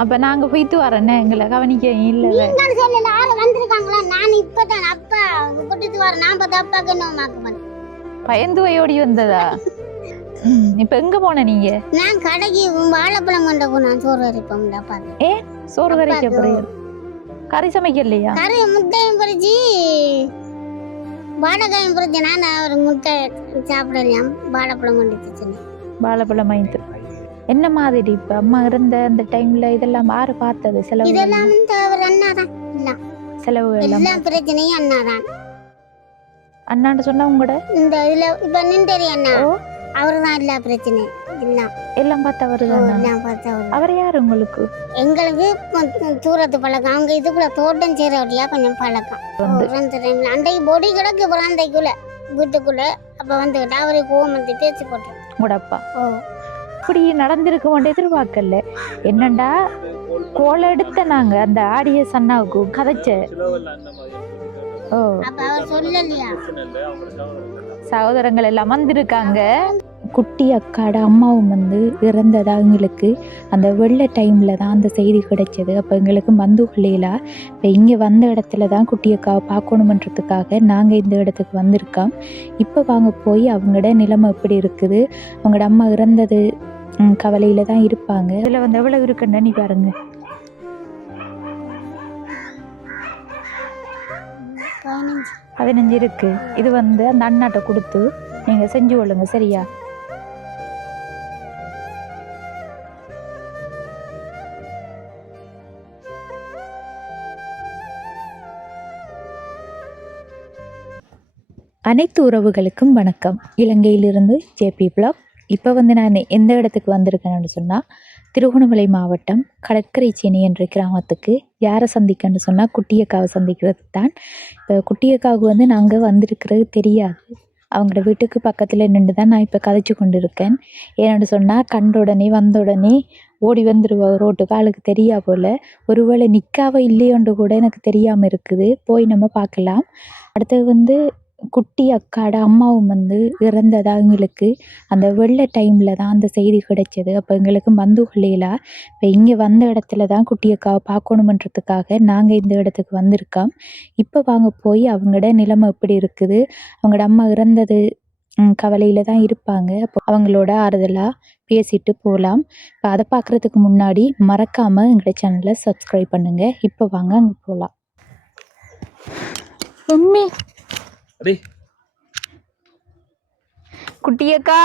அப்ப நாங்க போயிட்டு வரேன்னு எங்களை கவனிக்க இல்ல வந்திருக்காங்களா? நான் இப்பதான் அப்பா கூட்டிட்டு வரேன். நான் பார்த்து அப்பாக்கு என்ன பயந்து ஓடி வந்ததா? இப்ப எங்க போன நீங்க? நான் கடைக்கு வாழைப்பழம் கொண்ட போனேன். சோறு வரைப்போம் அப்பாக்கு. ஏ சோறு வரைக்க போறீங்க? கறி சமைக்கலையா? கறி முட்டையும் பொரிச்சு வாழைக்காயும் பொரிச்சு. நான் ஒரு முட்டை சாப்பிடலையாம். வாழைப்பழம் கொண்டு வாழைப்பழம் வாங்கிட்டு என்ன மாதிரி இப்ப அம்மா இருந்த அந்த டைம்ல இதெல்லாம் யாரு பார்த்தது? செலவு இதெல்லாம் அவர் அண்ணாதான். செலவு எல்லாம் பிரச்சனையும் அண்ணாதான். அண்ணாண்ட சொன்னா உங்களோட இந்த இதுல இப்ப நின்றி அண்ணா அவருதான் எல்லா பிரச்சனை எல்லாம் பார்த்தவரு அவர் யாரு உங்களுக்கு? எங்களுக்கு தூரத்து பழக்கம். அவங்க இதுக்குள்ள தோட்டம் செய்யறவடியா கொஞ்சம் பழக்கம். அன்றைக்கு பொடி கிடக்கு பிராந்தைக்குள்ள வீட்டுக்குள்ள. அப்ப வந்துகிட்ட அவரு கோவம் வந்து பேச்சு போட்டு உடப்பா இப்படி நடந்திருக்க எதிர்பார்க்கல. என்னண்டா கோலை எடுத்த நாங்க அந்த ஆடியஸ் அண்ணாவுக்கு கதைச்ச சகோதரங்கள் எல்லாம் வந்திருக்காங்க. குட்டி அக்காட அம்மாவும் வந்து இறந்ததா எங்களுக்கு அந்த வெள்ளை டைமில் தான் அந்த செய்தி கிடைச்சது. அப்போ எங்களுக்கு மந்துகளா இப்போ இங்கே வந்த இடத்துல தான் குட்டி அக்காவை பார்க்கணுமன்றதுக்காக நாங்கள் இந்த இடத்துக்கு வந்திருக்கோம். இப்போ வாங்க போய் அவங்களோட நிலைமை எப்படி இருக்குது, அவங்களோட அம்மா இறந்தது கவலையில் தான் இருப்பாங்க. இதில் வந்து எவ்வளோ இருக்குன்னு நீ பாருங்க. 15 இருக்கு. இது வந்து அந்த அண்ணாட்ட கொடுத்து நீங்கள் செஞ்சு கொள்ளுங்க, சரியா? அனைத்து உறவுகளுக்கும் வணக்கம். இலங்கையிலிருந்து ஜேபி பிளாக். இப்போ வந்து நான் எந்த இடத்துக்கு வந்திருக்கேன்னு சொன்னால் திருகோணமலை மாவட்டம் கடற்கரைச்சேனை என்ற கிராமத்துக்கு யாரை சந்திக்கன்னு சொன்னால் குட்டியக்காவை சந்திக்கிறது தான். இப்போ குட்டியக்காவுக்கு வந்து நாங்கள் வந்திருக்கிறது தெரியாது. அவங்களோட வீட்டுக்கு பக்கத்தில் நின்று தான் நான் இப்போ கதைச்சு கொண்டு இருக்கேன். ஏன்னு சொன்னால் கண்ட உடனே வந்த உடனே ஓடி வந்துடுவா ரோட்டுக்கு. ஆளுக்கு தெரியா போல். ஒருவேளை நிற்காவ இல்லையோன்று கூட எனக்கு தெரியாமல் இருக்குது. போய் நம்ம பார்க்கலாம். அடுத்தது வந்து குட்டி அக்காட அம்மாவும் வந்து இறந்ததா எங்களுக்கு அந்த வெள்ளை டைமில் தான் அந்த செய்தி கிடைச்சது. அப்போ எங்களுக்கு மந்துகளா இப்போ இங்கே வந்த இடத்துல தான் குட்டி அக்காவை பார்க்கணுமன்றதுக்காக நாங்கள் இந்த இடத்துக்கு வந்திருக்கோம். இப்போ வாங்க போய் அவங்களோட நிலைமை எப்படி இருக்குது, அவங்களோட அம்மா இறந்தது கவலையில் தான் இருப்பாங்க. அப்போ அவங்களோட ஆறுதலாக பேசிட்டு போகலாம். இப்போ அதை பார்க்குறதுக்கு முன்னாடி மறக்காமல் எங்களோட சேனலை சப்ஸ்கிரைப் பண்ணுங்கள். இப்போ வாங்க அங்கே போகலாம். உண்மை குட்டியக்கா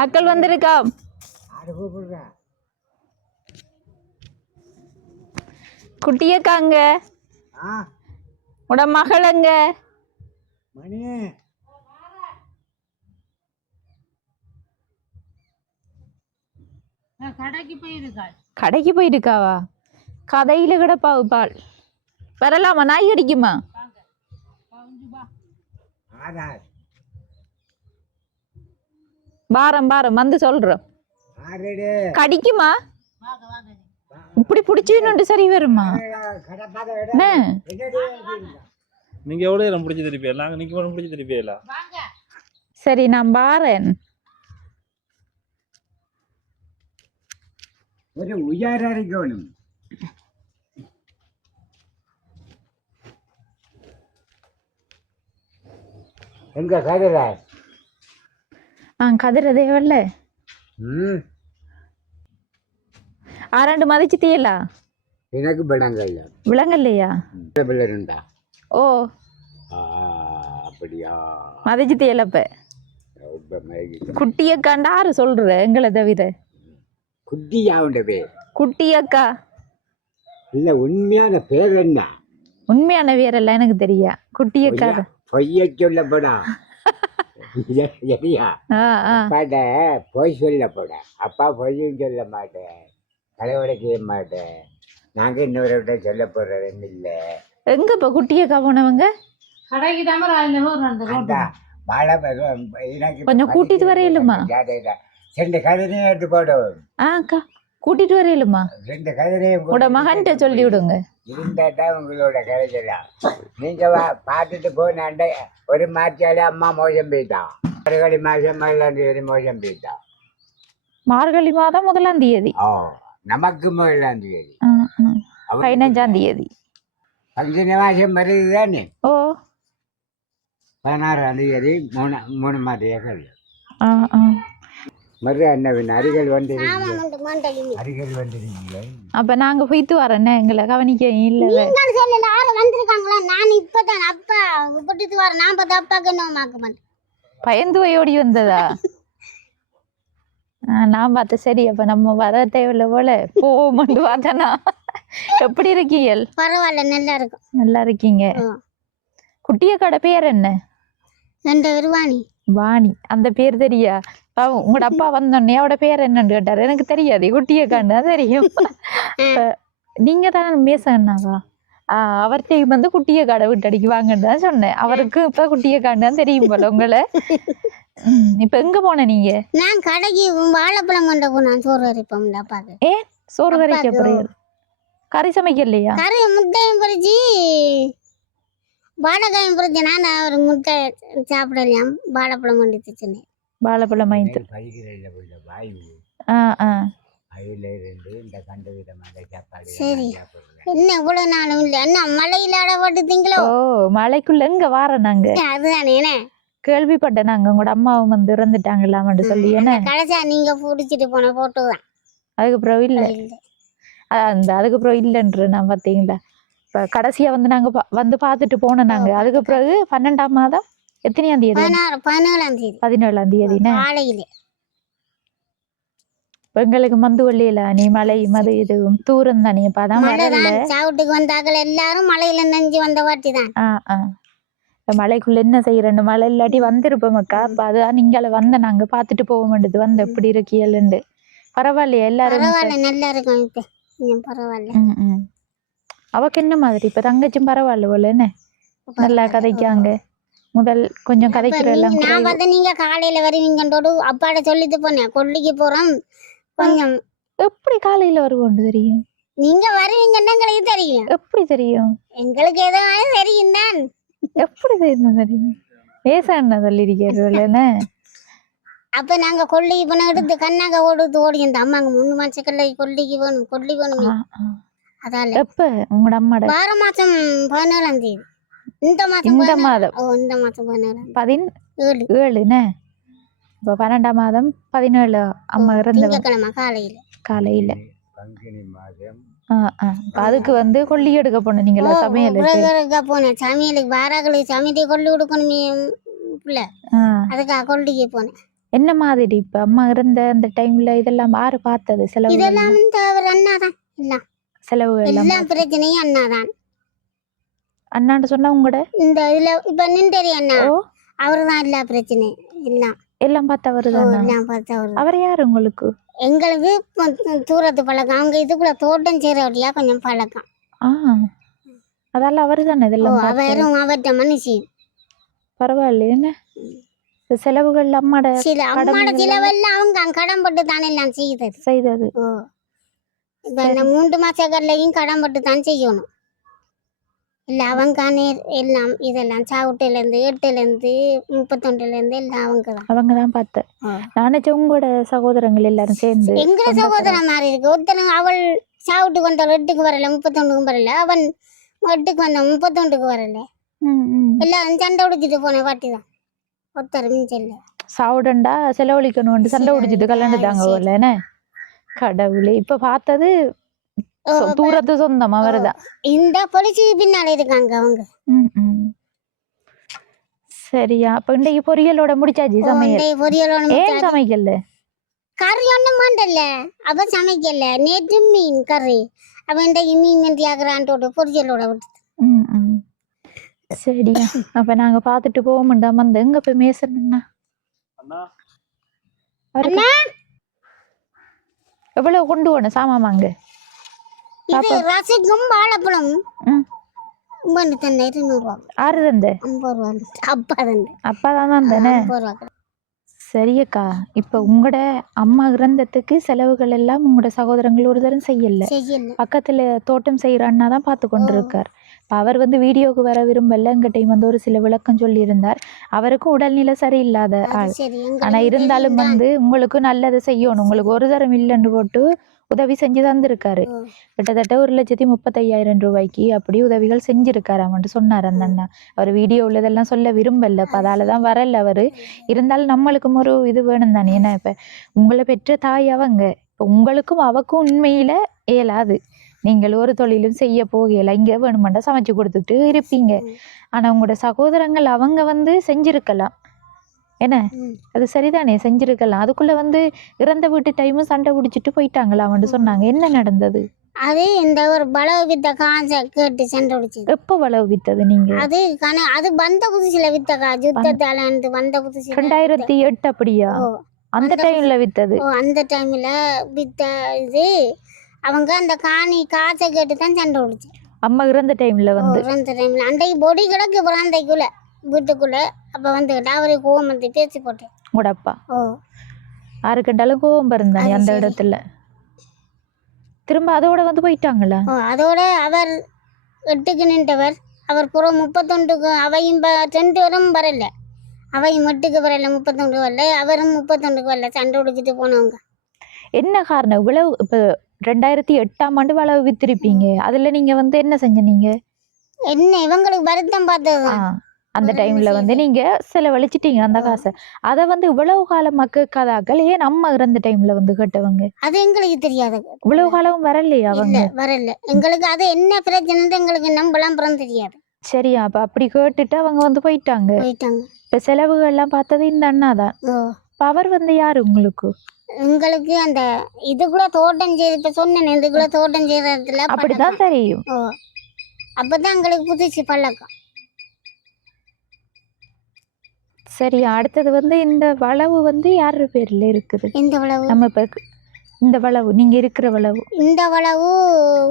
ஆக்கள் வந்திருக்கா? குட்டியக்காங்க உட மகளங்க கடைக்கு போயிருக்காவா? கதையில கிடப்பாவு பால் வரலாமா? நாய் கடிக்குமா? பாரம் பாரம் வந்து சொல்றோம். கடிக்குமா? இப்படி பிடிச்சுன்னு சரி வருமா? நீங்க எவ்வளவு நேரம் பிடிச்சி திருப்பியலாம்? நீங்க மட்டும் பிடிச்சி திருப்பியலாம். சரி நான் பாரேன். ஒரு உயரறிக்கணும். எங்க கதிர? கதிரதே வரல. ஆராண்டு மதிச்சு தீயலா? எனக்கு விளங்கல்ல. விளங்கல்லையா? இருந்தா ஓ அப்படியா? மதிச்சு தீயலப்ப குட்டியக்காண்டா ஆறு சொல்ற எங்களை தவிர? குட்டியாவுண்ட பேர் குட்டியக்கா இல்ல. உண்மையான பேர் என்ன? உண்மையான பேரெல்லாம் எனக்கு தெரியா. குட்டியக்கா பொய்ய சொல்லப்படா. அப்பாட்ட பொய் சொல்லப்பட. அப்பா பொய்யும் சொல்ல மாட்டேன், தலைவரை செய்ய மாட்டேன். நாங்க இன்னொரு விட சொல்ல போறதுன்னு இல்ல. எங்க இப்ப குட்டியக்கா போனவங்க? கொஞ்சம் கூட்டிட்டு வரையிலுமா? 2 கதிரையும் எடுத்து போடும். கூட்டிட்டு வரையிலுமா? 2 கதிரையும் உட மகன்கிட்ட சொல்லி விடுங்க. இருந்தாட்டா உங்களோட கிடைச்சலாம். நீங்க பார்த்துட்டு போனாண்ட ஒரு மாச்சாலே அம்மா மோசம் போயிட்டான். மறுபடி மாசம் மயிலாண்டி மோசம் போயிட்டான். மார்கழி மாதம் 1ஆம் தேதி. ஓ நமக்கு 1ஆம் தேதி. 15ஆம் தேதி. பங்குனி மாதம் வருது தானே, ஓ 16ஆம் தேதி 3 மாதங்கள். ஆ ஆ மறு என்ன அருகில் வந்துருக்கீங்க, சாமான் உண்டு மண்டலிங்க. அருகில் வந்துருக்கீங்க. அப்போ நாங்கள் போய்த்து வரேன்னே, எங்களை கவனிக்க இல்லை. நீங்கள் சொல்லல ஆளு வந்திருக்காங்களா? நான் இப்பதான் அப்பா விட்டுட்டு வரேன். நான் பார்த்து அப்பாக்கு என்ன மாக்க மாட்டேன். பயந்து ஓடி வந்ததா? நான் பார்த்தேன் சரி அப்போ நம்ம வர தேவையில்ல போல போவோம்னு பார்த்தேனா. எப்படி இருக்கீங்க? பரவாயில்ல, நல்லா இருக்கும். நல்லா இருக்கீங்க. குட்டிய கடை பேர் என்ன? ரெண்டு வருவாணி. வாணி. அந்த பேர் தெரியா? உங்களோட அப்பா வந்தோடனே அவட பேர் என்னன்னு கேட்டாரு. எனக்கு தெரியாது, குட்டிய காண்டா தெரியும். நீங்க தான் மேசன்னாவா? அவர்கிட்ட வந்து குட்டிய கடை விட்டு அடிக்கு வாங்கன்னு தான் சொன்னேன். அவருக்கு இப்ப குட்டிய காண்டான்னு தெரியும் போல உங்களை. இப்ப எங்க போன நீங்க? நான் கடைக்கு வாழைப்பழம் கொண்ட போனேன். சோறு வரைப்போம்ல அப்பாக்கு. ஏன் சோறு கறிக்க போறீங்க? கறி சமைக்கலையா? கறி முட்டையும் பறிச்சு வாழைக்காயும் பறிச்சு. நான் ஒரு முட்டை சாப்பிடலையாம், வாழைப்பழம் கொண்டு சொன்னேன். வாழைப்பழம் வாங்கிட்டு பைக்கிறதுல உள்ள வாயு அதில் இருந்து இந்த கண்ட விதமான சாப்பாடு சரி. என்ன இவ்வளவு நாளும் இல்லை என்ன மழையில அடப்பட்டுட்டீங்களோ? ஓ மலைக்குள்ள எங்க வார நாங்க அதுதானே கேள்விப்பட்டேன். நாங்க உங்களோட அம்மாவும் வந்து இறந்துட்டாங்களாமன்னு சொல்லி. என்ன கடைசியா நீங்க பிடிச்சிட்டு போன போட்டோ தான். அதுக்கப்புறம் இல்ல அதுக்கப்புறம் இல்லைன்ற நான் பார்த்தீங்களா. இப்போ கடைசியா வந்து நாங்க வந்து பார்த்துட்டு போனோம் நாங்க. அதுக்கு பிறகு 12ஆம் மாதம் எத்தனையாம் தேதி? 17ஆம் தேதி. 17ஆம் தேதினா காலையில எங்களுக்கு மந்து வள்ளியில நீ மலை மது இதுவும் தூரம் தானே. அப்பதான் வரல. சாவுட்டுக்கு வந்தாக்கள் எல்லாரும் மலையில நெஞ்சு வந்த வாட்டி தான். மலைக்குள்ள என்ன செய்யறேன்னு மழை இல்லாட்டி வந்திருப்போம் அக்கா. அப்ப அதான் நீங்கள வந்த நாங்க பாத்துட்டு போக மாட்டேது வந்து எப்படி இருக்கியல்ண்டு. பரவாயில்லையா எல்லாரும்? பரவாயில்ல, நல்லா இருக்கும் இப்ப. பரவாயில்ல. அவக்கு என்ன மாதிரி இப்ப தங்கச்சும் பரவாயில்ல போல என்ன நல்லா கதைக்காங்க. முதல் கொஞ்சம் கதைக்கிற எல்லாம் நான் பார்த்தா நீங்க காலையில வருவீங்கன்றோடு அப்பாட சொல்லிட்டு போனேன். கொல்லிக்கு போறோம் கொஞ்சம். எப்படி காலையில வருவோம் தெரியும்? நீங்க வருவீங்கன்னு எங்களுக்கு தெரியும். எப்படி தெரியும்? எங்களுக்கு ஏதோ தெரியும் தான். எப்படி தெரியும்? பேசாண்ணா சொல்லிருக்கேன். அப்ப நாங்க கொல்லிக்கு போன எடுத்து கண்ணாக ஓடுத்து ஓடி இந்த அம்மாங்க 3 மாசக்கல்ல கொல்லிக்கு போகணும் கொல்லி போகணும். அதால எப்ப உங்களோட அம்மாட? 17ஆம் தேதி. இந்த மாதம் இந்த மாதம். இந்த மாதம் 17 இப்போ 12ஆம் மாதம் 17 அம்மா இறந்த திங்கட்கிழமை காலையில. பங்குனி மாதம். அதுக்கு வந்து கொல்லி எடுக்க போன நீங்களா? சமையலுக்கு போனேன். சமையலுக்கு வாராக்களுக்கு சமையலுக்கு கொல்லி கொடுக்கணுமே பிள்ளை, அதுக்காக கொல்லிக்கு போனேன். என்ன மாதிரி இப்ப அம்மா இருந்த அந்த டைம்ல இதெல்லாம் யாரு பார்த்தது? செலவு இதெல்லாம் வந்து அவர் அண்ணாதான் எல்லாம். செலவு எல்லாம் பிரச்சனையும் அண்ணாதான். அண்ணான்னு சொன்னா உங்களோட இந்த இதுல இப்ப நின்றி அண்ணா அவருதான் எல்லா பிரச்சனை எல்லாம் பார்த்தவரு தான். அவர் யாரு உங்களுக்கு? எங்களுக்கு தூரத்து பழக்கம். அவங்க இதுக்குள்ள தோட்டம் செய்யறவடியா கொஞ்சம் பழக்கம். அதால அவரு தானே இதெல்லாம் அவர்கிட்ட மனுஷி. பரவாயில்ல. என்ன செலவுகள் அம்மாட செலவெல்லாம் அவங்க கடன் பட்டு தானே எல்லாம் செய்தது. இப்ப இந்த 3 மாசக்கல்லையும் கடன் பட்டு தான் செய்யணும். இல்ல அவங்க எல்லாம் இதெல்லாம் சாவுட்டில இருந்து 8ல இருந்து 31ல இருந்து எல்லாம் அவங்கதான் பார்த்தேன். நானே உங்களோட சகோதரங்கள் எல்லாரும் சேர்ந்து. எங்க சகோதரன் மாதிரி இருக்கு. ஒருத்தனும் அவள் சாவுட்டுக்கு வந்த 8க்கு வரல, 31க்கும் வரல. அவன் 8க்கு வந்த 31க்கு வரல. எல்லாரும் சண்டை உடிச்சிட்டு போன வாட்டிதான் ஒருத்தர் மிஞ்சல்ல. சாவுடண்டா செலவழிக்கணும் சண்டை உடிச்சிட்டு கல்யாணத்தாங்க போல. என்ன கடவுளே. இப்ப பார்த்தது தூரத்து சொந்தமா வருதான். இந்த பொலிச்சு பின்னால இருக்காங்க அவங்க. சரியா? அப்ப இன்றைக்கு பொரியலோட முடிச்சாச்சு சமையல்? பொரியலோட ஏன் சமைக்கல? கறி ஒண்ணும் மாண்டல. அவ சமைக்கல. நேற்று மீன் கறி. அவ இன்றைக்கு மீன் தியாகரான்ட்டு பொரியலோட விட்டு. சரியா? அப்ப நாங்க பாத்துட்டு போக மாட்டோம். அந்த எங்க போய் மேசணும்னா எவ்வளவு கொண்டு போன சாமாங்க? இது ரசக்கும் வாழைப்பழம் 200 ரூபா. ஆறு தந்த? 50 ரூபா. அப்பா தான் தானே. சரியக்கா. இப்ப உங்களோட அம்மா இறந்ததுக்கு செலவுகள் எல்லாம் உங்களோட சகோதரங்கள் ஒரு தரம் செய்யல. பக்கத்துல தோட்டம் செய்யற அண்ணா தான் பார்த்து கொண்டிருக்கார். அவர் வந்து வீடியோக்கு வர விரும்பல, எங்கிட்டையும் வந்து ஒரு சில விளக்கம் சொல்லியிருந்தார். அவருக்கும் உடல்நிலை சரியில்லாத அது ஆள். சரி ஆனா எங்களுக்கு இருந்தாலும் தெரியும் தான். வந்து உங்களுக்கு நல்லது செய்யணும், உங்களுக்கு ஒரு தரம் இல்லைன்னு போட்டு உதவி செஞ்சு தந்திருக்காரு. ஓ, கிட்டத்தட்ட 1,35,000 ரூபாய்க்கு அப்படி உதவிகள் செஞ்சிருக்காரு அவன்ட்டு சொன்னார் அந்த அண்ணா. அவர் வீடியோ உள்ளதெல்லாம் சொல்ல விரும்பல, இப்போ அதால தான் வரல அவரு. இருந்தாலும் நம்மளுக்கும் ஒரு இது வேணும் தானே. ஏன்னா இப்போ உங்களை பெற்ற தாய் அவங்க, இப்போ உங்களுக்கும் அவக்கும் உண்மையில இயலாது. நீங்கள் ஒரு தொழிலும் செய்ய போகல, இங்க வேணுமெண்டா சமைச்சு கொடுத்துட்டு இருப்பீங்க. ஆனா உங்களோட சகோதரங்கள் அவங்க வந்து செஞ்சிருக்கலாம் என்ன, ம். அது சரிதானே, செஞ்சிருக்கலாம். அதுக்குள்ள வந்து இறந்த வீட்டு டைமும் சண்டை பிடிச்சிட்டு போயிட்டாங்களா அவன்ட்டு சொன்னாங்க. என்ன நடந்தது? அது இந்த ஒரு பலவ வித்த காசை கேட்டு சண்டை பிடிச்சது. எப்போ வளவு வித்தது நீங்க? அது அது வந்த புதுசுல வித்த யுத்தத்தால வந்த புதுசுல 2008 அப்படியா? ஓ, அந்த டைம்ல வித்தது. ஓ, அந்த டைம்ல வித்த இது. அவங்க அந்த காசை கேட்டு தான் சண்டை பிடிச்சு. அம்மா இறந்த டைம்ல வந்து அந்த டைம்ல அன்றைக்கு பொடி கிடக்கு பிராந்தைக்குள்ள வீட்டுக்குள்ள. அப்ப வந்துக்கிட்ட அவரை கோவம் வந்து பேசி போட்டேன். உங்களோட அப்பா ஓ, யாரு கண்டாலும் கோவம் இருந்தானே அது அந்த சரி. இடத்துல. திரும்ப அதோட வந்து போயிட்டாங்களா? ஓ, அதோட அவர் 8க்கு நின்றவர். அவர் புறம் 31க்கு அவையும் 2 பேரும் வரல. அவையும் 8க்கு வரல, 31 வரல. அவரும் 31க்கு வரல. சண்டை பிடிச்சிட்டு போனவங்க. என்ன காரணம் இவ்வளவு? இப்ப 2008ஆம் ஆண்டு வளவு வித்திருப்பீங்க, அதுல நீங்க வந்து என்ன செஞ்சீங்க? என்ன இவங்களுக்கு வருத்தம் பார்த்தது. அந்த டைம்ல வந்து நீங்க செலவழிச்சிட்டீங்க அந்த காசை. அதை வந்து இவ்வளவு காலம் மக்கள் கதாக்கள் ஏன் அம்மா இறந்த டைம்ல வந்து கேட்டவங்க? அது எங்களுக்கு தெரியாது. இவ்வளவு காலம் வரலையா அவங்க? இல்ல வரல. எங்களுக்கு அது என்ன பிரச்சனை எங்களுக்கு நம்பலாம் தெரியாது. சரியா, அப்ப அப்படி கேட்டுட்டு அவங்க வந்து போயிட்டாங்க. இப்ப செலவுகள் எல்லாம் பார்த்தது இந்த அண்ணா தான். ஓ, இப்ப அவர் வந்து யாரு உங்களுக்கு? எங்களுக்கு அந்த இதுக்குள்ள தோட்டம் செய்து இப்ப சொன்னேன், இதுக்குள்ள தோட்டம் செய்யறதுல அப்படிதான் தெரியும். ஓ, அப்பதான் எங்களுக்கு புதுசு பழக்கம். சரி, அடுத்தது வந்து இந்த வளவு வந்து யார் பேர்ல இருக்குது? இந்த வளவு நம்ம இப்ப இந்த வளவு நீங்க இருக்கிற வளவு, இந்த வளவு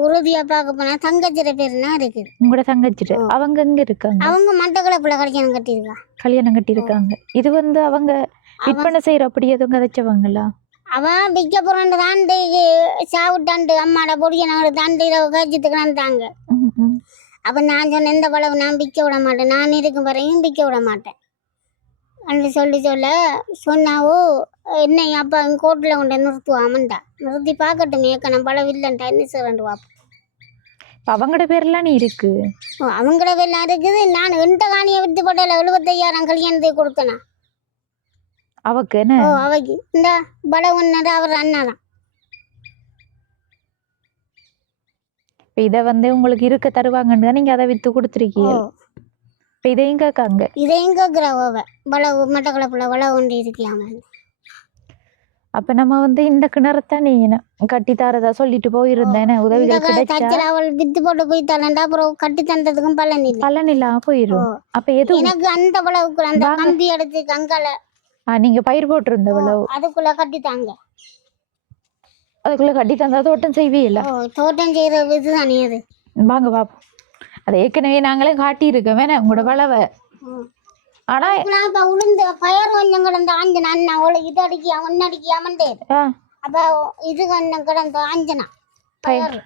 உறுதியா பார்க்க போனா தங்கச்சிர பேருனா இருக்குது. உங்களோட தங்கச்சிட்டு அவங்க எங்க இருக்காங்க? அவங்க மட்டக்களப்புல கல்யாணம் கட்டியிருக்கா. கல்யாணம் கட்டி இருக்காங்க. இது வந்து அவங்க விற்பனை செய்யற அப்படி எதுவும் கதைச்சவங்களா? அவன் விற்க போறான்னு தாண்டி சாவிட்டாண்டு அம்மாட பொடியனோட தாண்டி கழிச்சுட்டுக்கிறான் தாங்க. அப்ப நான் சொன்னேன், இந்த வளவு நான் விற்க விட மாட்டேன், நான் இருக்கும் வரையும் விற்க விட மாட்டேன் அப்படி சொன்னாவோ. என்ன அப்பா கோர்ட்டில் கொண்டு நிறுத்துவாமண்டா. நிறுத்தி பார்க்கட்டும், ஏக்கணும் பழம் இல்லைன்ட்டா என்ன சொல்றேன் வாப்பா. அவங்களோட பேர்லாம் நீ இருக்கு? ஓ, அவங்கள எல்லாம் இருக்குது. நான் எந்த காணியை விட்டு போட்டேன் 75,000 கல்யாணத்துக்கு கொடுத்தனா அவக்கு என்ன? ஓ, அவைக்கு இந்த பலவன்னது அவர் அண்ணா தான். இதை வந்து உங்களுக்கு இருக்க தருவாங்கன்னு தான் நீங்க அதை வித்து கொடுத்துருக்கீங்க. இப்ப இதையும் கேட்காங்க. இதையும் கேட்குறவ பலவு மட்டக்களப்புல வளவு ஒன்று இருக்கியாம. அப்ப நம்ம வந்து இந்த கிணறத்தான் நீ கட்டி தரதா சொல்லிட்டு போயிருந்தேன். உதவிகள் கிடைச்சா அவள் வித்து போட்டு போய்த்தாளா, அப்புறம் கட்டி தந்ததுக்கும் பலன் இல்லை. பலன் இல்லாம போயிரும். அப்ப எது எனக்கு அந்த வளவுக்கு அந்த கம்பி எடுத்து கங்கால நீங்க பயிர் போட்டிருந்த வளவு அதுக்குள்ள கட்டித்தாங்க. அதுக்குள்ள கட்டி தந்தா தோட்டம் செய்வீல்ல? தோட்டம் செய்யற இதுதானே அது. வாங்க பாப்போம். அது ஏற்கனவே நாங்களே காட்டி இருக்கோம் வேணா உங்களோட வளவை. ஆனா இப்ப உளுந்து பயிர் கொஞ்சம் கிடந்த ஆஞ்சனா அண்ணா இது அடிக்கி ஒன்னடிக்கி அமர்ந்தே. அப்ப இது கொஞ்சம் கிடந்த ஆஞ்சனா பயிர்.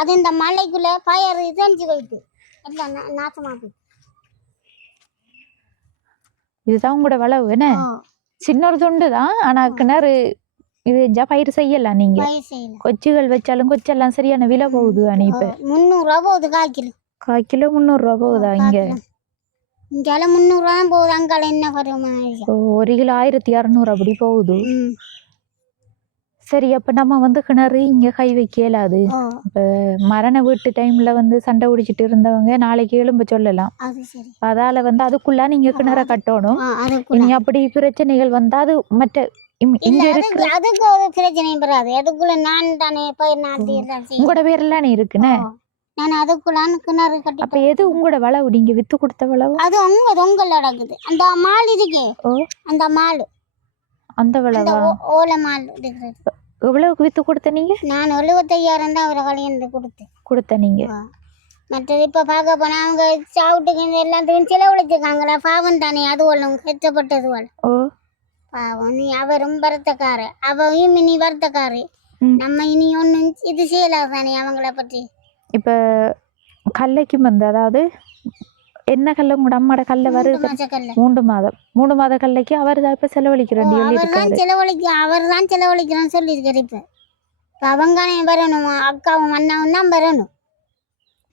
அது இந்த மலைக்குள்ள பயிர் இதழிச்சு வைத்து எல்லாம் நாசமா போய். இதுதான் உங்களோட வளவு என்ன? சின்ன ஒரு துண்டு தான். ஆனா கிணறு இது பயிர் செய்யலாம். நீங்க கொச்சுகள் வச்சாலும் கொச்செல்லாம் சரியான விலை போகுது. இப்ப 300 ரூபா போகுது கால் கிலோ. 300 ரூபா போகுதா? இங்க 300 ரூபா தான் போகுது. அங்கால என்ன வருமா? 1 கிலோ 1600 அப்படி போகுது. சரி, அப்ப நம்ம வந்து கிணறு இங்க கை வைக்க இயலாது. இப்ப மரண வீட்டு டைம்ல வந்து சண்டை பிடிச்சிட்டு இருந்தவங்க நாளைக்கு எழும்ப சொல்லலாம். அதால வந்து அதுக்குள்ள நீங்க கிணற கட்டணும். இனி அப்படி பிரச்சனைகள் வந்தா அது மற்ற இங்க இருக்கிற அதுக்கு ஒரு பிரச்சனையும் வராது. அதுக்குள்ள நான் தானே பயிர் நாட்டி உங்களோட பேர்லாம் நீ இருக்குன்னு நான் அதுக்குள்ள கிணறு கட்டி. அப்ப எது உங்களோட வளவு? நீங்க வித்து கொடுத்த வளவு? அது உங்க தொங்கல் நடக்குது. அந்த மால் இருக்கே, அந்த மால், அந்த வளவா? ஓலை மால் இருக்கிறது. எவ்வளவுக்கு வித்து கொடுத்த நீங்க? நான் 75,000 தான் அவரை கல்யாணத்துக்கு கொடுத்த நீங்க. மற்றது இப்ப பார்க்க போனா அவங்க சாவுட்டுக்கு எல்லாத்துக்கும் செலவழிச்சிருக்காங்களா. பாவம் தானே, அது ஒன்றும் கஷ்டப்பட்டது போல. பாவம். நீ அவரும் வருத்தக்காரு, அவையும் இனி வருத்தக்காரு. நம்ம இனி ஒன்றும் இது செய்யலாம் தானே அவங்கள பற்றி. இப்ப கல்லைக்கும் வந்து அதாவது என்ன கல்ல உங்களோட அம்மாட கல்ல வருது 3 மாசக்கல்ல 3 மாத கல்லைக்கு அவர் தான் இப்போ செலவழிக்கிறேன் அவர் தான் செலவழிக்கிறேன்னு சொல்லியிருக்காரு. இப்ப அவங்க வரணும், அக்காவும் அண்ணாவும் தான் வரணும்.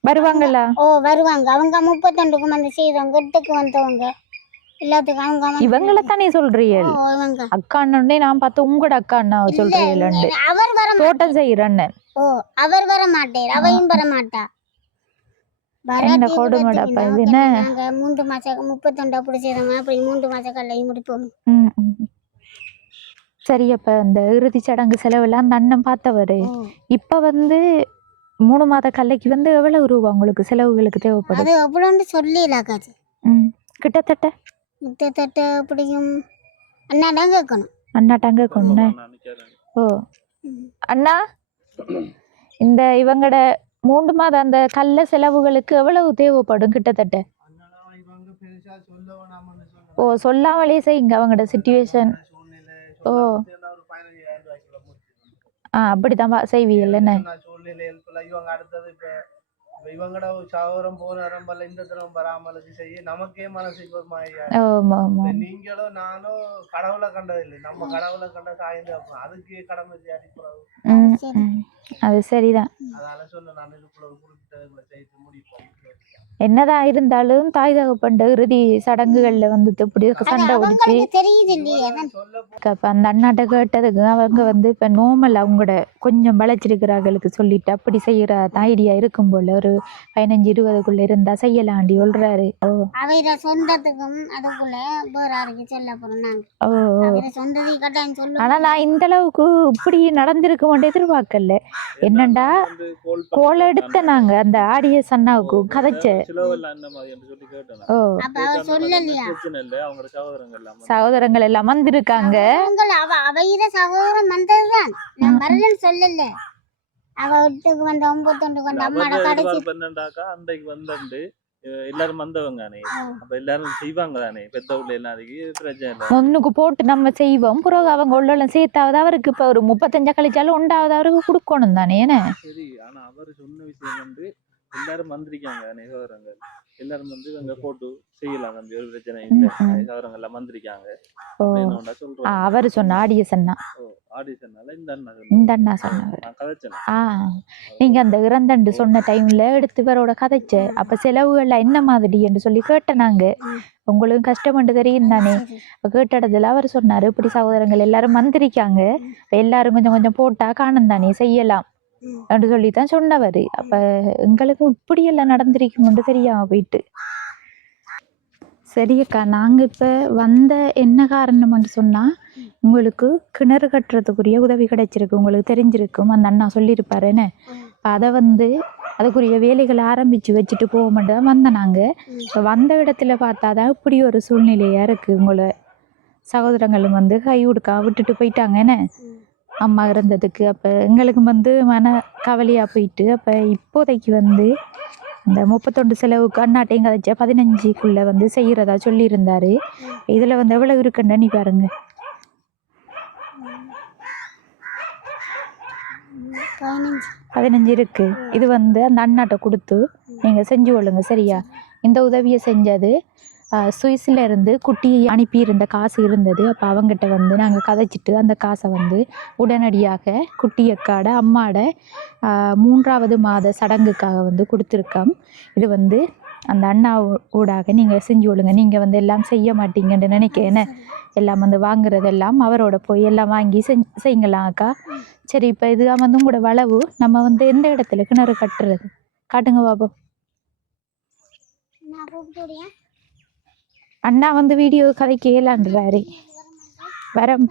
வருவாங்களா? வருவாங்க. அவங்க 32க்கு வந்து செய்தவங்க, 8க்கு வந்தவங்க எல்லாத்துக்கும் அவங்க இவங்கள தானே சொல்றீங்க? இவங்க அக்கா அண்ணனே நான் பார்த்து உங்களோட அக்கா அண்ணாவை சொல்றீங்களே. அவர் வர தோட்டம் செய்யற அண்ணன். அவர் வர மாட்டேர், அவையும் வர மாட்டா. என்ன கொடுமடப்பா இது என்ன? நாங்க 3 மாசம் 32 அப்படி செய்தோம், அப்படி 3 மாச கல்லையும் முடிப்போம். சரி, அப்ப இந்த இறுதி சடங்கு செலவுல அந்த அண்ணன் பார்த்தவரு இப்ப வந்து 3 மாத கல்லைக்கு வந்து எவ்வளவு ரூபா உங்களுக்கு செலவுகளுக்கு தேவைப்படும்? அது அவ்வளோன்னு சொல்லிடலாக்காச்சு. கிட்டத்தட்ட அப்படியும் அண்ணாட்டாங்க கேட்கணும். அண்ணாட்டாங்க கேட்கணும். அண்ணா, இந்த இவங்கட 3 மாத அந்த கல்ல செலவுகளுக்கு எவ்வளவு தேவைப்படும் கிட்டத்தட்ட? சொல்லாமலே செய்யுங்க அவங்களோட சிச்சுவேஷன். அப்படிதான் செய்வீங்கல்ல. இவங்கட சகோதரம் போன ரம்பல இந்த தரம் வராமலுக்கு செய்ய நமக்கே மனசு நீங்களும் நானும் கடவுளை கண்டதில்லை, நம்ம கடவுளை கண்ட சாய்ந்து அதுக்கு கடமை அது சரிதான். அதனால சொல்ல நான் இதுக்குள்ள குறிப்பிட்ட செய்து முடிப்போம். என்னதான் இருந்தாலும் தாய் தகப்பண்ட இறுதி சடங்குகள்ல வந்து இப்படி சண்டை உடிச்சு அந்த அண்ணாட்ட கேட்டதுக்கு அவங்க வந்து இப்ப நோமல் அவங்களோட கொஞ்சம் வளைச்சிருக்கிறார்களுக்கு சொல்லிட்டு அப்படி செய்யற ஐடியா இருக்கும் போல ஒரு 15-20க்குள்ள இருந்தா செய்யலாண்டி சொல்றாரு. ஆனா நான் இந்த அளவுக்கு இப்படி நடந்திருக்க எதிர்பார்க்கல. என்னண்டா கோல எடுத்த நாங்க அந்த ஆடியன்ஸ் அண்ணாவுக்கு கதைச்ச சகோதரங்கள் எல்லாம் வந்திருக்காங்க. சகோதரன் வந்ததுதான் நான் வரலன்னு சொல்லல. அவ வீட்டுக்கு வந்த 9 வந்த அம்மாட கடைசி அன்றைக்கு வந்து எல்லாரும் வந்தவங்க தானே, அப்ப எல்லாரும் செய்வாங்க தானே, பெத்த உள்ள எல்லாருக்கும் பிரச்சனை இல்லை. ஒண்ணுக்கு போட்டு நம்ம செய்வோம், பிறகு அவங்க உள்ள சேர்த்தாவது அவருக்கு இப்ப ஒரு 35 கழிச்சாலும் 1வது அவருக்கு கொடுக்கணும் தானே. சரி, ஆனா அவரு சொன்ன விஷயம் வந்து எல்லாரும் வந்திருக்காங்க சகோதரங்க, எல்லாரும் வந்து இவங்க போட்டு செய்யலாம் தம்பி, ஒரு பிரச்சனை இல்லை, சகோதரங்க எல்லாம் வந்திருக்காங்க சொல்றோம். அவரு சொன்ன ஆடியன்ஸ் ஆடிஷன்னால இந்த அண்ணா சொன்னாரு. நீங்க அந்த இறந்தண்டு சொன்ன டைம்ல எடுத்து இவரோட கதைச்ச அப்ப செலவுகள்ல என்ன மாதிரி என்று சொல்லி கேட்டனாங்க. உங்களுக்கு கஷ்டப்பட்டு தெரியும் தானே. கேட்டதுல அவர் சொன்னாரு இப்படி சகோதரங்கள் எல்லாரும் வந்திருக்காங்க, எல்லாரும் கொஞ்சம் கொஞ்சம் போட்டா காணும் தானே செய்யலாம் என்று சொல்லித்தான் சொன்னவர். அப்ப எங்களுக்கு இப்படி எல்லாம் நடந்திருக்கும்னு தெரியாம போயிட்டு. சரியக்கா, நாங்க இப்ப வந்த என்ன காரணம்னு சொன்னா உங்களுக்கு கிணறு கட்டுறதுக்குரிய உதவி கிடைச்சிருக்கு, உங்களுக்கு தெரிஞ்சிருக்கும், அந்த அண்ணா சொல்லியிருப்பாருன்னு. அதை வந்து அதுக்குரிய வேலைகளை ஆரம்பிச்சு வச்சுட்டு போக மாட்டோம் வந்த நாங்க. இப்போ வந்த இடத்துல பார்த்தாதான் இப்படி ஒரு சூழ்நிலையா இருக்கு. உங்களை சகோதரங்களும் வந்து கை கொடுக்க விட்டுட்டு போயிட்டாங்கன்னு அம்மா இருந்ததுக்கு. அப்போ எங்களுக்கு வந்து மன கவலையாக போயிட்டு அப்போ இப்போதைக்கு வந்து இந்த 31 செலவுக்கு அண்ணாட்டையும் கதைச்சா 15க்குள்ளே வந்து செய்கிறதா சொல்லியிருந்தாரு. இதில் வந்து எவ்வளோ இருக்குன்னு நீ பாருங்க. 15 இருக்கு. இது வந்து அந்த அண்ணாட்ட கொடுத்து நீங்கள் செஞ்சு கொள்ளுங்க சரியா. இந்த உதவியை செஞ்சது சுவிஸில் இருந்து குட்டியை அனுப்பியிருந்த காசு இருந்தது. அப்போ அவங்ககிட்ட வந்து நாங்கள் கதைச்சிட்டு அந்த காசை வந்து உடனடியாக குட்டியக்காட அம்மாட 3வது மாத சடங்குக்காக வந்து கொடுத்துருக்கோம். இது வந்து அந்த அண்ணா ஊடாக நீங்கள் செஞ்சு கொள்ளுங்க. நீங்கள் வந்து எல்லாம் செய்ய மாட்டீங்கன்னு நினைக்கிறேன். எல்லாம் வந்து வாங்குறதெல்லாம் அவரோட போய் எல்லாம் வாங்கி செய்யுங்களாம் அக்கா. சரி, இப்போ இது வந்து உங்களோட வளவு நம்ம வந்து எந்த இடத்துல கிணறு கட்டுறது காட்டுங்க பாப்போம். அண்ணா வந்து வீடியோ கதை கேளான்றாரு வரம்.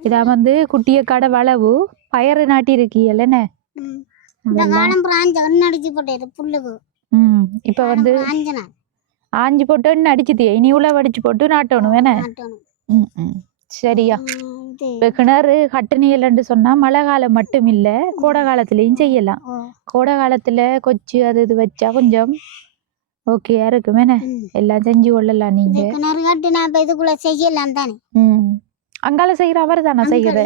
இதை வந்து குட்டிய கடை வளவு பயிறு நாட்டி இருக்கீங்கல்லண்ணே. இப்ப வந்து ஆஞ்சி போட்டு எண்ணெய் அடிச்சுது, இனி உழவு அடிச்சு போட்டு நாட்டணும் வேணே. சரியா. இப்ப கிணறு கட்டுனியல்னு சொன்னா மழை காலம் மட்டும் இல்ல, கோடை காலத்துலயும் செய்யலாம். கோடை காலத்துல கொச்சு அது இது வச்சா கொஞ்சம் ஓகேயா இருக்குமே. எல்லாம் செஞ்சு கொள்ளலாம். நீங்க கிணறு கட்டினா இதுக்குள்ள செய்யலாம் தானே. அங்கால செய்யற அவர் தானே செய்யற.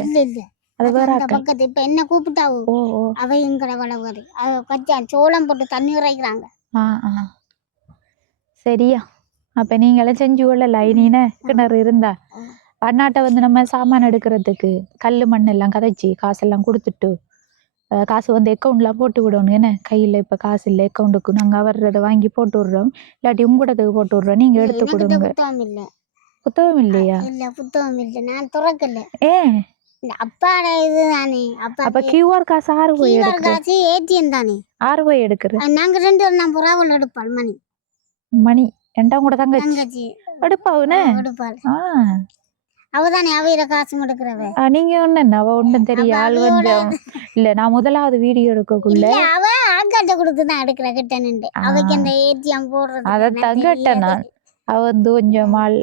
அது வேற அந்த பக்கத்து இப்ப என்ன கூப்பிட்டாவு ஓ ஓ அவ எங்கட வளவுது அவ கச்சா சோளம் போட்டு தண்ணி இறைக்கிறாங்க. ஆ ஆ சரியா அப்போ நீங்களும் செஞ்சு கொள்ளல இனின கிணறு இருந்தா அண்ணாட்ட வந்து நம்ம சாமான் எடுக்கிறதுக்கு கல் மண்ணெல்லாம் கதைச்சி காசெல்லாம் கொடுத்துட்டு காசு வந்து அக்கௌண்ட்லாம் போட்டு விடணும் என்ன கையில் இப்போ காசு இல்லை அக்கௌண்ட்டுக்கு நாங்கள் வர்றதை வாங்கி போட்டு விட்றோம் இல்லாட்டி உங்களதுக்கு போட்டு விட்றோம் நீங்கள் எடுத்து என்கிட்ட கொடுங்க. புத்தகம் இல்ல. புத்தகம் இல்லையா? இல்ல புத்தகம் இல்ல, நான் திறக்கல. ஏ இந்த அப்பாட இதுதானே அப்போ அப்பா கியூஆர் காசு 6 போய் கீவர் எடுக்கிற காசு ஏடிஎம் தானே. 6 போய் எடுக்கிற நாங்க 2 பேரும் நான் புறாவில் எடுப்பாள் மணி மணி ரெண்டாம் கூட தங்கச்சி தங்கச்சி எடுப்பாவுன்னு எடுப்பாள். ஆ அவதானே அவையில காசு எடுக்கிறவ. நீங்க ஒண்ணு என்ன அவ ஒன்றும் தெரிய ஆள் கொஞ்சம் இல்ல நான் முதலாவது வீடியோ எடுக்கக்குள்ள இல்ல அவ ஆக்காட்ட கொடுத்துதான் எடுக்கிற கிட்ட நின்று அவைக்கு அந்த ஏடிஎம் போடுறது அதை தங்கட்டேன் நான் அவ வந்து கொஞ்சம் ஆள்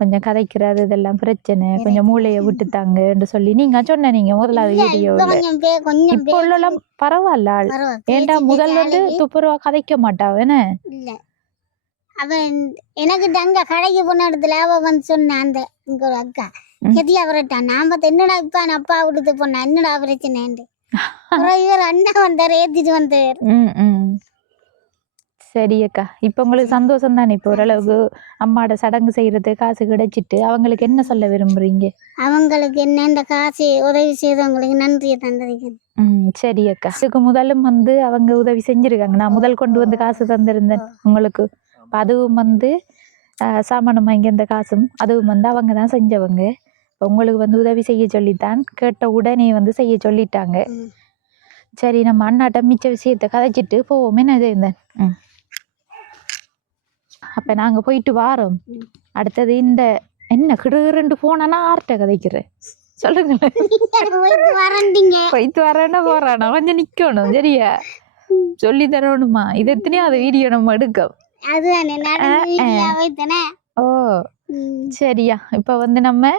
கொஞ்சம் கதைக்கிறது இதெல்லாம் பிரச்சனை கொஞ்சம் மூளையை விட்டுத்தாங்கன்னு சொல்லி நீங்க சொன்ன நீங்க முதலாவது வீடியோவில் கொஞ்சம் இப்போ உள்ளலாம் பரவாயில்ல ஆள் ஏன்டா முதல்ல வந்து துப்புரவா கதைக்க மாட்டாவன இல்ல அவன் எனக்கு அங்க கடைக்கு போன இடத்துல அவ வந்து சொன்ன அந்த இங்க ஒரு அக்கா கெதியா வரட்டான் நான் பார்த்து என்னடா இப்ப அப்பா விடுத்து போனா என்னடா பிரச்சனைண்டு இவர் அண்ணா வந்தார் ஏத்திட்டு வந்தார். சரி அக்கா இப்போ உங்களுக்கு சந்தோஷம் தானே இப்போ ஓரளவுக்கு அம்மாவோட சடங்கு செய்யறது காசு கிடைச்சிட்டு அவங்களுக்கு என்ன சொல்ல விரும்புறீங்க? அவங்களுக்கு என்ன இந்த காசு உதவி செய்தவங்களுக்கு நன்றியை தந்திருக்கேன். சரி அக்கா இதுக்கு முதலும் வந்து அவங்க உதவி செஞ்சிருக்காங்க நான் முதல் கொண்டு வந்து காசு தந்திருந்தேன் உங்களுக்கு அதுவும் வந்து சாமானம் வாங்கி அந்த காசும் அதுவும் வந்து அவங்க தான் செஞ்சவங்க உங்களுக்கு வந்து உதவி செய்ய சொல்லித்தான் கேட்ட உடனே வந்து செய்ய சொல்லிட்டாங்க. சரி நம்ம அண்ணாட்ட மிச்ச விஷயத்த கதைச்சிட்டு போவோமே நான் இருந்தேன். அப்ப நாங்க போயிட்டு வாரோம். அடுத்தது இந்த என்ன கிடுகிட்டு போனா ஆர்ட்ட கதைக்கிறேன் சொல்லுங்களேன். போயிட்டு வரேன்னா போறானா கொஞ்சம் நிக்கணும் சரியா சொல்லி தரணுமா இது எத்தனையாவது வீடியோ நம்ம எடுக்க ஓ சரியா இப்ப வந்து நம்ம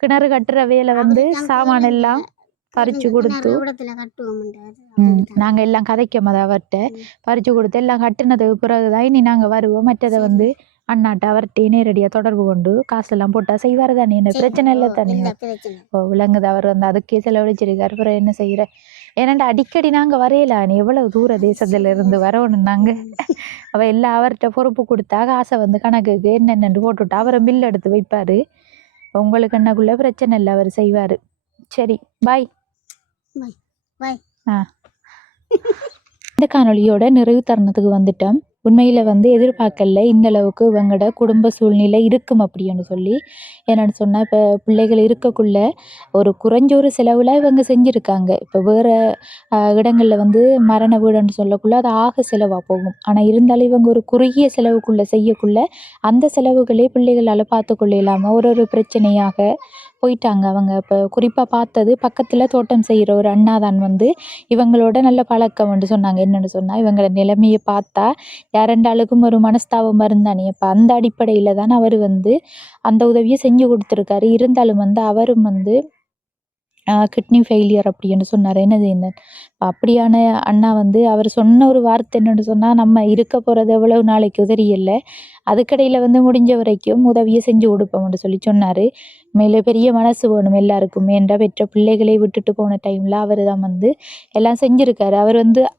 கிணறு கட்டுற வேலை வந்து சாமான் எல்லாம் பறிச்சு கொடுத்து நாங்க எல்லாம் கதைக்க அவர்கிட்ட பறிச்சு கொடுத்து எல்லாம் கட்டுனதுக்கு பிறகுதான் இனி நாங்க வருவோம். மற்றதை வந்து அண்ணாட்ட அவர்கிட்ட நேரடியா தொடர்பு கொண்டு காசு எல்லாம் போட்டா செய்வாரு தானே என்ன பிரச்சனை இல்லை தானே. ஓ விளங்குது அவர் வந்து அதுக்கே செலவழிச்சிருக்காரு அப்புறம் என்ன செய்யற ஏன்னாண்டா அடிக்கடி நாங்க வரையல எவ்வளவு தூர தேசத்துல இருந்து வரணும் நாங்க அவ எல்லாம் அவர்கிட்ட பொறுப்பு கொடுத்தா காசை வந்து கணக்குக்கு என்னென்னு போட்டுவிட்டு அவரை பில் எடுத்து வைப்பாரு. உங்களுக்கு என்னக்குள்ள பிரச்சனை இல்லை அவர் செய்வாரு. சரி பாய். இந்த காணொலியோட நிறைவு தருணத்துக்கு வந்துட்டோம். உண்மையில வந்து எதிர்பார்க்கல இந்த அளவுக்கு இவங்களோட குடும்ப சூழ்நிலை இருக்கும் அப்படின்னு சொல்லி. என்னன்னு சொன்னா இப்போ பிள்ளைகள் இருக்கக்குள்ள ஒரு குறைஞ்ச செலவுல இவங்க செஞ்சிருக்காங்க. இப்போ வேற இடங்கள்ல வந்து மரண வீடுன்னு சொல்லக்குள்ள அது ஆக செலவா போகும். ஆனா இருந்தாலும் இவங்க ஒரு குறுகிய செலவுக்குள்ள செய்யக்குள்ள அந்த செலவுகளே பிள்ளைகளால பார்த்துக்கொள்ள இல்லாம ஒரு பிரச்சனையாக போயிட்டாங்க அவங்க. இப்போ குறிப்பா பார்த்தது பக்கத்துல தோட்டம் செய்யற ஒரு அண்ணாதான் வந்து இவங்களோட நல்ல பழக்கம்னு சொன்னாங்க. என்னன்னு சொன்னா இவங்களோட நிலைமையை பார்த்தா யாரெண்டாளுக்கும் ஒரு மனஸ்தாபம் இருந்தானே அப்ப அந்த அடிப்படையில தான் அவர் வந்து அந்த உதவியை செஞ்சு கொடுத்துருக்காரு. இருந்தாலும் வந்து அவரும் வந்து கிட்னி ஃபெயிலியர் அப்படின்னு சொன்னார். என்னது என்ன அப்படியான அண்ணா வந்து அவர் சொன்ன ஒரு வார்த்தை என்னன்னு சொன்னால் நம்ம இருக்க போகிறது எவ்வளவு நாளைக்கு தெரியல அதுக்கடையில் வந்து முடிஞ்ச வரைக்கும் உதவியை செஞ்சு கொடுப்போம்னு சொல்லி சொன்னார். மேலே பெரிய மனசு வேணும் எல்லாருக்குமே என்ற பெற்ற பிள்ளைகளை விட்டுட்டு போன டைமில் அவர் தான் வந்து எல்லாம் செஞ்சுருக்காரு.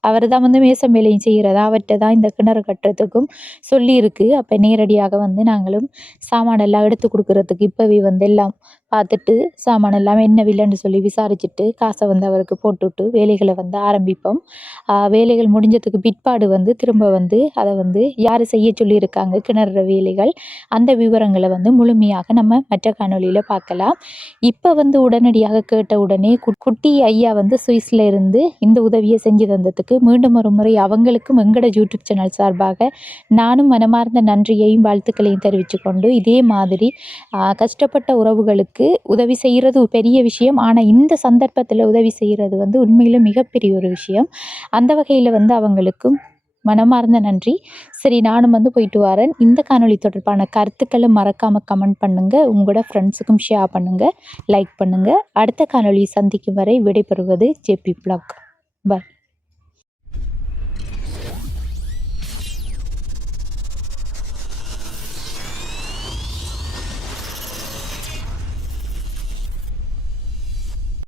அவர் தான் வந்து மேசம் வேலையும் செய்கிறதா அவர்கிட்ட தான் இந்த கிணறு கட்டுறதுக்கும் சொல்லியிருக்கு. அப்போ நேரடியாக வந்து நாங்களும் சாமானெல்லாம் எடுத்து கொடுக்குறதுக்கு இப்போவே வந்து எல்லாம் பார்த்துட்டு சாமான் எல்லாம் என்ன வில்லைன்னு சொல்லி விசாரிச்சுட்டு காசை வந்து அவருக்கு போட்டுவிட்டு வேலைகளை வந்து ஆரம்பிப்போம். வேலைகள் முடிஞ்சதுக்கு பிற்பாடு வந்து திரும்ப வந்து அதை வந்து யார் செய்ய சொல்லியிருக்காங்க கிணறுற வேலைகள் அந்த விவரங்களை வந்து முழுமையாக நம்ம மற்ற காணொலியில் பார்க்கலாம். இப்போ வந்து உடனடியாக கேட்ட உடனே குட்டி ஐயா வந்து சுவிஸில் இருந்து இந்த உதவியை செஞ்சு தந்ததுக்கு மீண்டும் ஒரு முறை அவங்களுக்கும் எங்களோட யூடியூப் சேனல் சார்பாக நானும் மனமார்ந்த நன்றியையும் வாழ்த்துக்களையும் தெரிவித்து கொண்டு இதே மாதிரி கஷ்டப்பட்ட உறவுகளுக்கு உதவி செய்கிறது பெரிய விஷயம். ஆனால் இந்த சந்தர்ப்பத்தில் உதவி செய்கிறது வந்து உண்மையில மிகப்பெரிய ஒரு விஷயம். அந்த வகையில் வந்து அவங்களுக்கும் மனமார்ந்த நன்றி. சரி நானும் வந்து போயிட்டு வரேன். இந்த காணொளி தொடர்பான கருத்துக்களை மறக்காமல் கமெண்ட் பண்ணுங்கள். உங்களோட ஃப்ரெண்ட்ஸுக்கும் ஷேர் பண்ணுங்கள் லைக் பண்ணுங்கள். அடுத்த காணொளி சந்திக்கும் வரை விடைபெறுவது ஜேபி பிளாக். பாய்.